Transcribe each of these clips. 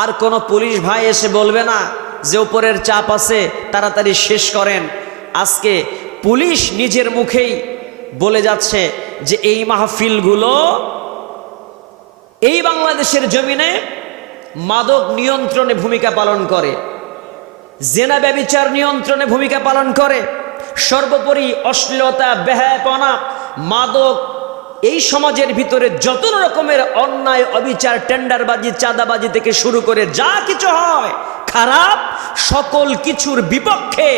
আর কোনো পুলিশ ভাই এসে বলবে না যে উপরের চাপ আছে, তাড়াতাড়ি শেষ করেন। আজকে পুলিশ নিজের মুখেই বলে যাচ্ছে যে এই মাহফিলগুলো এই বাংলাদেশের জমিনে মাদক নিয়ন্ত্রণে ভূমিকা পালন করে, জেনা ব্যভিচার নিয়ন্ত্রণে ভূমিকা পালন করে, সর্বোপরি অশ্লীলতা, বেহায়াপনা, মাদক, এই সমাজের ভিতরে যত রকমের অন্যায়, অবিচার, টেন্ডারবাজি, চাঁদাবাজি থেকে শুরু করে যা কিছু হয় খারাপ, সকল কিছুর বিপক্ষে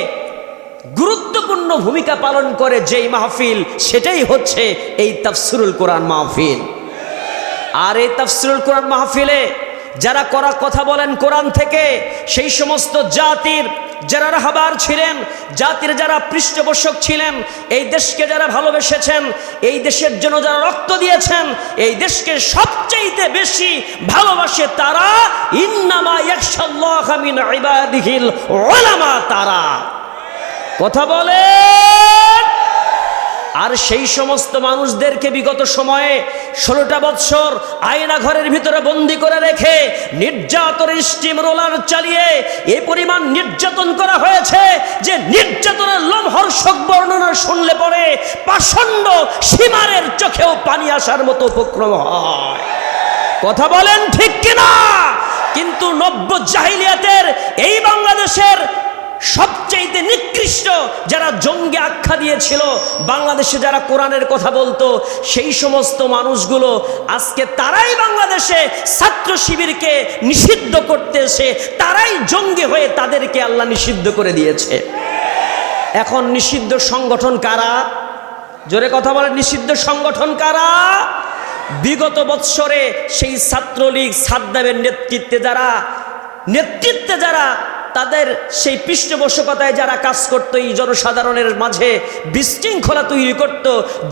গুরুত্বপূর্ণ ভূমিকা পালন করে যেই মাহফিল, সেটাই হচ্ছে এই তাফসিরুল কোরআন মাহফিল। আর এই তাফসিরুল কোরআন মাহফিলে যারা কথা বলেন কোরআন থেকে, সেই সমস্ত জাতির যারা রাহবার ছিলেন, জাতির যারা পৃষ্ঠপোষক ছিলেন, এই দেশকে যারা ভালোবেসেছেন, এই দেশের জন্য যারা রক্ত দিয়েছেন, এই দেশকে সবচেয়ে বেশি ভালোবাসে তারা। ইন্নামা ইয়াখশাল্লাহা মিন ইবাদিহিল উলামা, তারা কথা বলেন। আর সেই সমস্ত মানুষদেরকে বিগত সময়ে 16টা বৎসর আয়না ঘরের ভিতরে বন্দি করে রেখে নির্যাতনের স্টিম রোলার চালিয়ে এই পরিমাণ নির্যাতন করা হয়েছে যে নির্যাতনের লোমহর্ষক বর্ণনা শুনলে পরে পাষণ্ড সীমারের চোখেও পানি আসার মতো উপক্রম হয়। কথা বলেন ঠিক কিনা? কিন্তু নব্য জাহিলিয়াতের এই বাংলাদেশের সবচেয়ে নিকৃষ্ট যারা জঙ্গি আখ্যা দিয়েছিল, বাংলাদেশে যারা কোরআনের কথা বলতো, সেই সমস্ত মানুষগুলো আজকে তারাই বাংলাদেশে ছাত্র শিবিরকে নিষিদ্ধ করতে এসে তারাই জঙ্গি হয়ে তাদেরকে আল্লাহ নিষিদ্ধ করে দিয়েছে। এখন নিষিদ্ধ সংগঠন কারা? জোরে কথা বলে, নিষিদ্ধ সংগঠন কারা? বিগত বৎসরে সেই ছাত্রলীগ, সাদ্দামের নেতৃত্বে যারা তাদের সেই পৃষ্ঠপোষকতায় যারা কাজ করত, এই জনসাধারণের মাঝে বিশৃঙ্খলা তৈরি করত,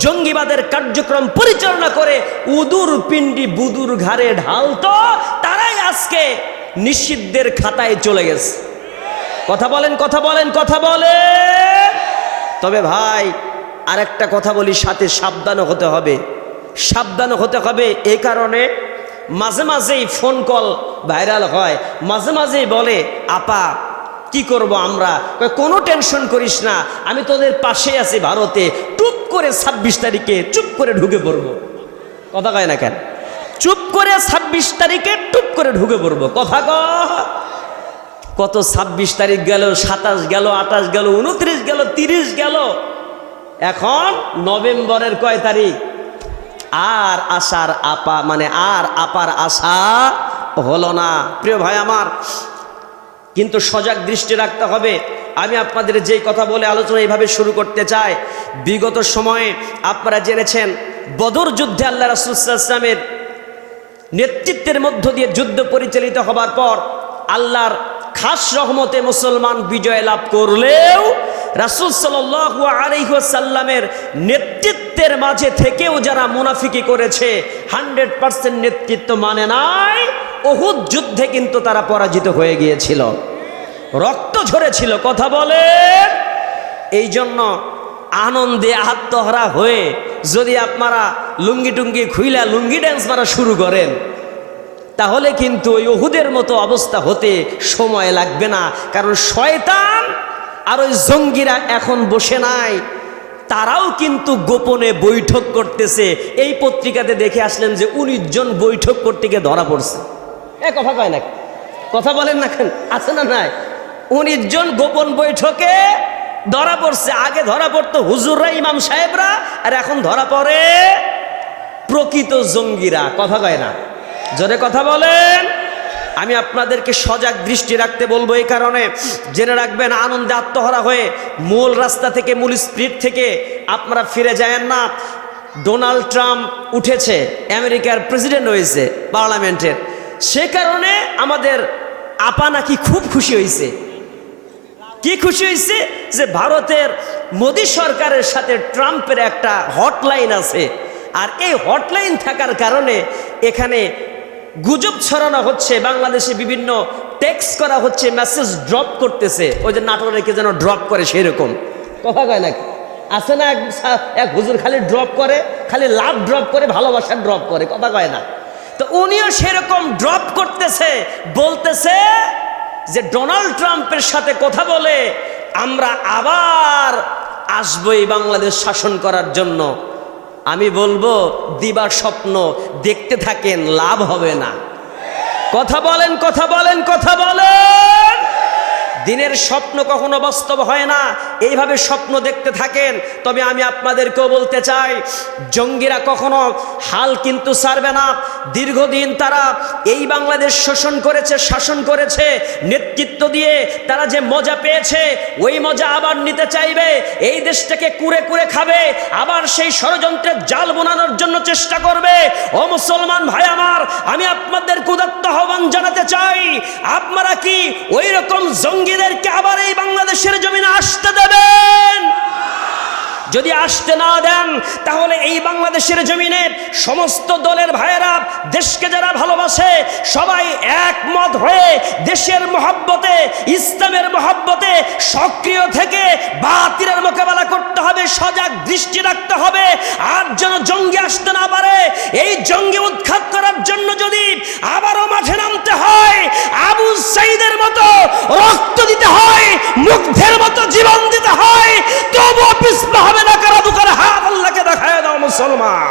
জঙ্গিবাদের কার্যক্রম পরিচালনা করে উদুর পিণ্ডি বুদুর ঘাড়ে ঢালতো, তারাই আজকে নিষিদ্ধের খাতায় চলে গেছে। কথা বলেন, কথা বলেন, কথা বলেন। তবে ভাই আরেকটা কথা বলি, সাথে সাবধান হতে হবে। সাবধান হতে হবে এই কারণে, মাঝে মাঝেই ফোন কল ভাইরাল হয়, মাঝে মাঝেই বলে আপা কি করব আমরা, কোনো টেনশন করিস না, আমি তোদের পাশে আছি ভারতে, টুপ করে 26 তারিখে চুপ করে ঢুকে পড়বো। কথা কয় না কেন? চুপ করে 26 তারিখে টুপ করে ঢুকে পড়বো। কথা কত 26 তারিখ গেল, 27 গেল, 28 গেল, 29 গেল, 30 গেল, এখন নভেম্বরের কয় তারিখ? আর আশার আপা মানে আর আপার আশা হলো না। প্রিয় ভাই আমার, কিন্তু সজাগ দৃষ্টি রাখতে হবে। আমি আপনাদের যেই কথা বলে আলোচনা এইভাবে শুরু করতে চাই, বিগত সময়ে আপনারা জেনেছেন বদর যুদ্ধে আল্লাহ রাসূল সাল্লাল্লাহু আলাইহি ওয়াসাল্লামের নেতৃত্বের মধ্য দিয়ে যুদ্ধ পরিচালিত হবার পর আল্লাহর খাস রহমতে মুসলমান বিজয় লাভ করলেও রাসূল সাল্লাল্লাহু আলাইহি ওয়াসাল্লামের নেতৃত্বের মাঝে থেকেও যারা মুনাফিকি করেছে, 100% নেতৃত্ব মানে নাই, উহুদ যুদ্ধে কিন্তু তারা পরাজিত হয়ে গিয়েছিল, রক্ত ঝরেছিল। কথা বলেন। এই জন্য আনন্দে আত্মহারা হয়ে যদি আপনারা লুঙ্গি টুঙ্গি খুইলা লুঙ্গি ড্যান্স মারা শুরু করেন, তাহলে কিন্তু ওই উহুদের মতো অবস্থা হতে সময় লাগবে না। কারণ শয়তান আর ওই জঙ্গিরা এখন বসে নাই, তারাও কিন্তু গোপনে বৈঠক করতেছে। এই পত্রিকাতে দেখে আসলেন যে 19 জন বৈঠক করতে গিয়ে ধরা পড়ছে। কথা কয় না, কথা বলেন না কেন? আছে না নাই? 19 জন গোপন বৈঠকে ধরা পড়ছে। আগে ধরা পড়তো হুজুররা, ইমাম সাহেবরা, আর এখন ধরা পড়ে প্রকৃত জঙ্গিরা। কথা কয় না? জোরে কথা বলেন। আমি আপনাদেরকে সজাগ দৃষ্টি রাখতে বলবো এই কারণে, জেনে রাখবেন আনন্দে আত্মহারা হয়ে মূল রাস্তা থেকে, মূল স্পিরিট থেকে আপনারা ফিরে যায়েন না। ডোনাল্ড ট্রাম্প উঠেছে, আমেরিকার প্রেসিডেন্ট হয়েছে পার্লামেন্টের, সে কারণে আমাদের আপা নাকি খুব খুশি হয়েছে। কি খুশি হয়েছে? যে ভারতের মোদী সরকারের সাথে ট্রাম্পের একটা হটলাইন আছে, আর এই হটলাইন থাকার কারণে এখানে গুজব ছড়ানো হচ্ছে, বাংলাদেশে বিভিন্ন টেক্সট করা হচ্ছে, মেসেজ ড্রপ করতেছে, ওই যে নাটোরেকে যেন ড্রপ করে সেরকম। কথা কয় নাকি? আছে না এক হুজুর খালি ড্রপ করে, খালি লাভ ড্রপ করে, ভালোবাসা ড্রপ করে। কথা কয় না? তো উনিও সেরকম ড্রপ করতেছে, বলতেছে যে ডোনাল্ড ট্রাম্পের সাথে কথা বলে আমরা আবার আসবো এই বাংলাদেশ শাসন করার জন্য। আমি বলবো দিবার স্বপ্ন দেখতে থাকেন, লাভ হবে না। কথা বলেন, কথা বলেন, কথা বলেন। দিনের স্বপ্ন কখনো বাস্তব হয় না, এইভাবে স্বপ্ন দেখতে থাকেন। তবে আমি আপনাদেরকেও বলতে চাই, জঙ্গিরা কখনো হাল কিন্তু ছাড়বে না। দীর্ঘদিন তারা এই বাংলাদেশ শোষণ করেছে, শাসন করেছে, নেতৃত্ব দিয়ে তারা যে মজা পেয়েছে ওই মজা আবার নিতে চাইবে। এই দেশটাকে কুরে কুরে খাবে, আবার সেই ষড়যন্ত্রের জাল বোনানোর জন্য চেষ্টা করবে। ও মুসলমান ভাই আমার, আমি আপনাদের উদাত্ত আহ্বান জানাতে চাই, আপনারা কি ওই রকম জঙ্গিদেরকে আবার এই বাংলাদেশের জমিনে আসতে দেবেন? যদি আসতে না দেন তাহলে এই বাংলাদেশের জমিনে সমস্ত দলের ভাইয়েরা, দেশকে যারা ভালোবাসে সবাই একমত হয়ে দেশের মহব্বতে, ইসলামের মহব্বতে সক্রিয় থেকে বাতিলের মোকাবেলা করতে হবে, সজাগ দৃষ্টি রাখতে হবে। আর যেন জঙ্গি আসতে না পারে। এই জঙ্গি উৎখাত করার জন্য যদি আবারও মাঠে নামতে হয়, আবু সাঈদের মতো রক্ত দিতে হয়, মুগ্ধের মতো জীবন দিতে হয়, তবুও পিছপা হবে না। কারা দুকার হাত আল্লাহকে দেখায় দাও মুসলমান।